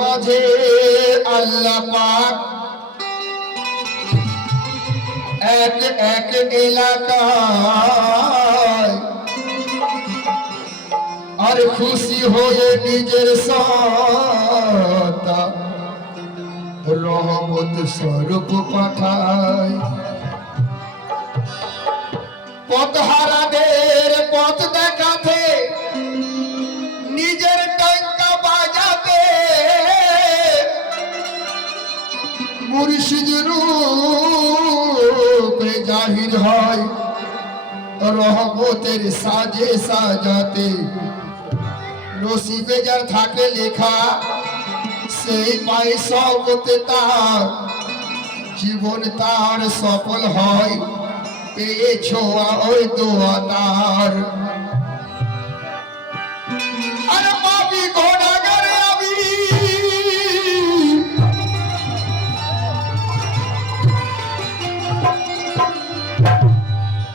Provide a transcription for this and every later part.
মাঝে আল্লাহ পাক এক এক এলাকায় আর খুশি হয়ে নিজের সত্তা রহমত স্বরূপ পাঠায়। পথহারাদের পথ দেখাতে নিজের ডঙ্কা বাজাতে মুর্শিদ রূপে জাহির হয় রহমতের সাজে সাজাতে। নসিবে যার থাকে লেখা সেই পায় সবতে তার জীবন তার সফল হয় পেয়ে ছোঁয়া ওই দোয়া তার। আরে পাপি ঘোড়াগারে আমি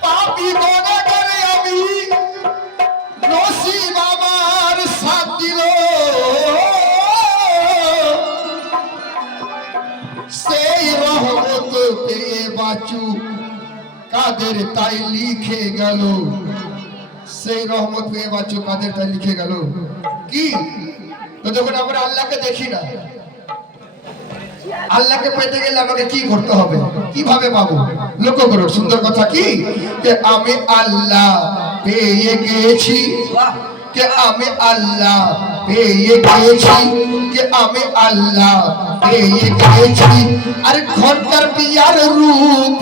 পাপি ঘোড়াগারে আমি নসিব আমার সাথ দিল সেই রহমত পেয়ে বাঁচু কাদের তাই লিখে গেল। সেই রহমত পেয়ে বাঁচু কাদের তাই লিখে গেল কি? তো যখন আমরা আল্লাহকে দেখি না, আল্লাহকে পেতে গেলে আমাকে কি করতে হবে, কিভাবে পাবো? লক্ষ্য করো, সুন্দর কথা কি যে আমি আল্লাহ পেয়ে গেছি, কে আমি আল্লাহ পেয়ে গেছি, কে আমি আল্লাহ পেয়ে গেছি। আর ঘন্টার পিয়ার রূপ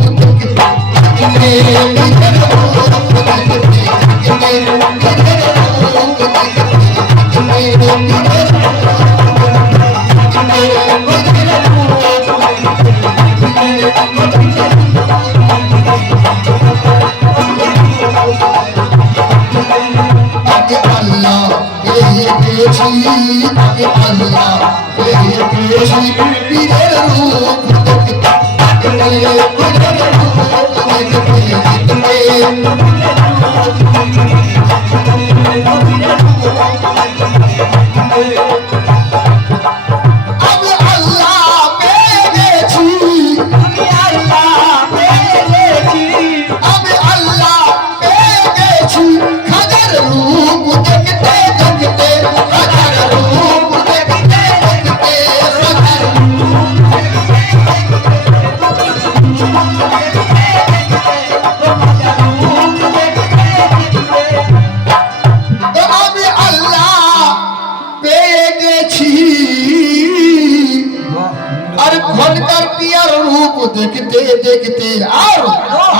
দেখতে দেখতে আর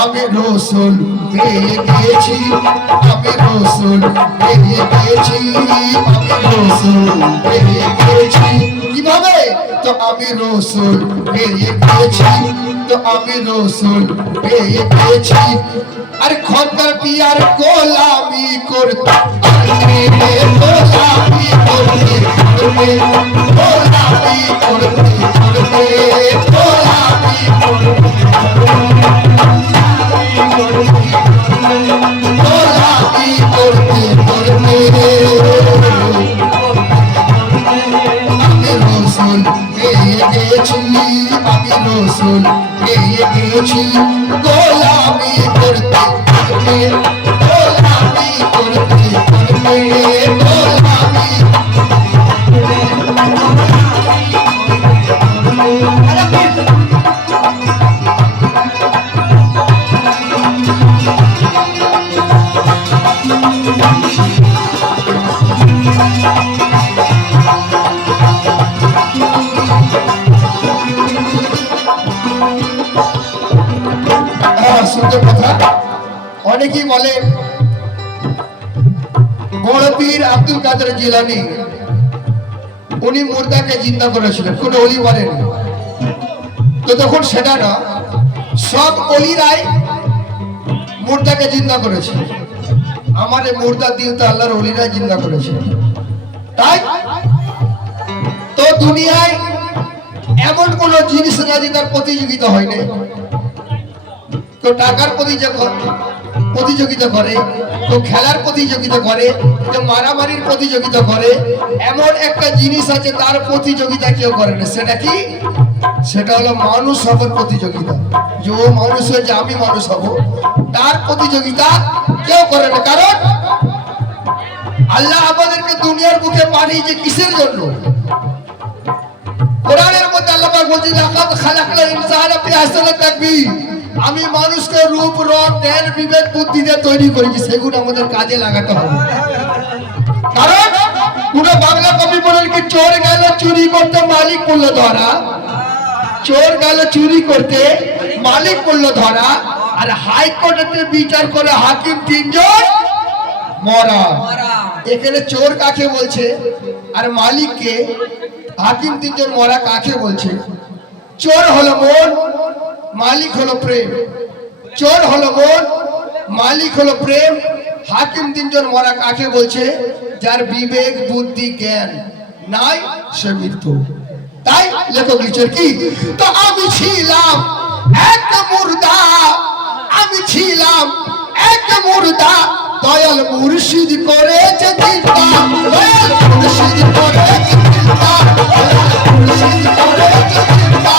আমি রসুল পেয়ে গেছি, আমি রসুল পেয়ে গেছি, আমি রসুল পেয়ে গেছি। কিভাবে? তো আমি রসুল পেয়ে গেছি, তো আমি রসুল পেয়ে গেছি। আর খন্দর পিয়ার গোলামি করতে গোলামি করতে গোলামি করতে গোলামি করতে গোলামি করতে গোলামি। অনেকেই বলে বড় পীর আব্দুল কাদের জিলানী উনি মুর্দাকে জিন্দা করেছিলেন, কোন ওলি বলেন। তো তখন সেটা না, সব ওলিরাই মুর্দাকে জিন্দা করেছে। আমার এই মুর্দা দিল তো আল্লাহর ওলিরাই জিন্দা করেছে। তাই তো দুনিয়ায় এমন কোন জিনিস না যে তার প্রতিযোগিতা হয়নি। তো টাকার প্রতি যখন প্রতিযোগিতা করে, কেউ খেলার প্রতিযোগিতা করে, কেউ মারামারির প্রতিযোগিতা করে। এমন একটা জিনিস আছে তার প্রতিযোগিতা কেউ করে না, সেটা কি? সেটা হলো মানুষ হবার প্রতিযোগিতা। যে ও মানুষ হয়ে যে আমি মানুষ হব, তার প্রতিযোগিতা কেউ করে না। কারণ আল্লাহ আমাদেরকে দুনিয়ার বুকে পাঠিয়েছে কিসের জন্য? কোরআনের মধ্যে আল্লাহ পাক বলছেন, লাকাদ খালাকনাল ইনসানা ফি আহসানি তাকবীর। আমি মানুষকে রূপ, রং, জ্ঞান, বিবেক, বুদ্ধি দিয়ে তৈরি করেছি, সেগুলো আমাদের কাজে লাগাতে হবে। কারণ কোন বাংলা কবি বলেন কি, চোর গেল চুরি করতে, মালিক করলো ধরা। চোর গেল চুরি করতে, মালিক করলো ধরা। আর হাইকোর্টে বিচার করে হাকিম 3 জন মরা। এখানে চোর কাকে বলছে আর মালিককে? হাকিম 3 জন মরা কাকে বলছে? চোর হলো মন, মালিক হলো প্রেম। চোর হলো মন, মালিক হলো প্রেম। হাকিম 3 জন মরা কাকে বলছে? যার বিবেক, বুদ্ধি, জ্ঞান নাই, সে মৃত্যু। তাই লেখক লিখছেন কি, তো আমি ছিলাম এক মুর্দা, আমি ছিলাম এক মুর্দা, দয়াল মুর্শিদ করেছে জিন্দা, দয়াল মুর্শিদ করেছে জিন্দা, দয়াল মুর্শিদ করেছে জিন্দা।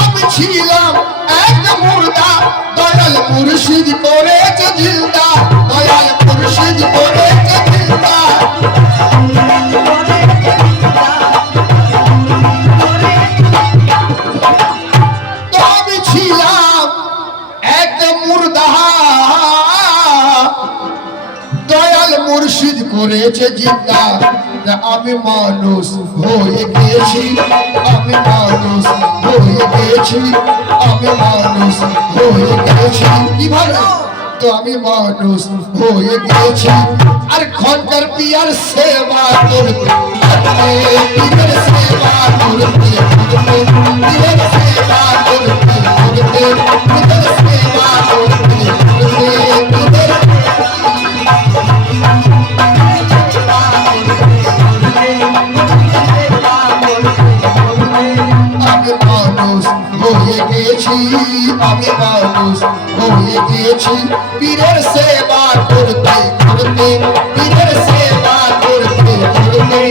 আমি ছিলাম এক মুর্দা, দয়াল মুর্শিদ করেছে জিন্দা, দয়াল মুর্শিদ করেছে জিন্দা। তো আমি ছিলাম এক মুর্দা, দয়াল মুর্শিদ করেছে জিন্দা। আমি মানুষ হয়ে গেছি, আমি মানুষ হয়ে গেছি, আমি মানুষ হয়ে গেছি। কিভাবে? তো আমি মানুষ হয়ে গেছি। আর ঘন্টার পিয়ার সেবা করতে, পীরের সেবা করতে, পীরের সেবা করতে, পীরের সেবা করতে, পীরের হয়ে গেছি, আমি মানুষ হয়ে গেছি। পীরের সেবা করতে করতে, পীরের সেবা করতে করতে।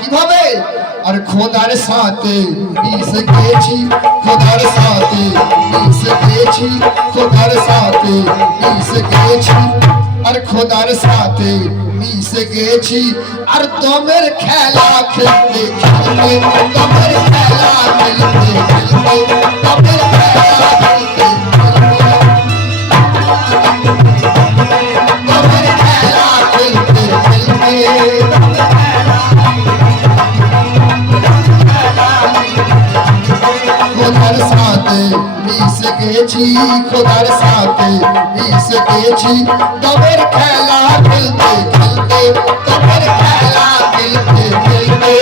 কিভাবে? আর খোদার সাথে মিশে গেছি, খোদার সাথে মিশে গেছি, খোদার সাথে মিশে গেছি, আর খোদার সাথে মিশে গেছি। আর দমের খেলা খেলতে খেলতে, দমের খেলা খেলতে খেলতে, দমের খেলা খেলতে খেলতে, দমের খেলা খেলতে খেলতে, খোদার সাথে মিশে গেছি, খোদার সাথে মিশে গেছি। দমের খেলা খেলতে খেলতে, দমের খেলা খেলতে খেলতে,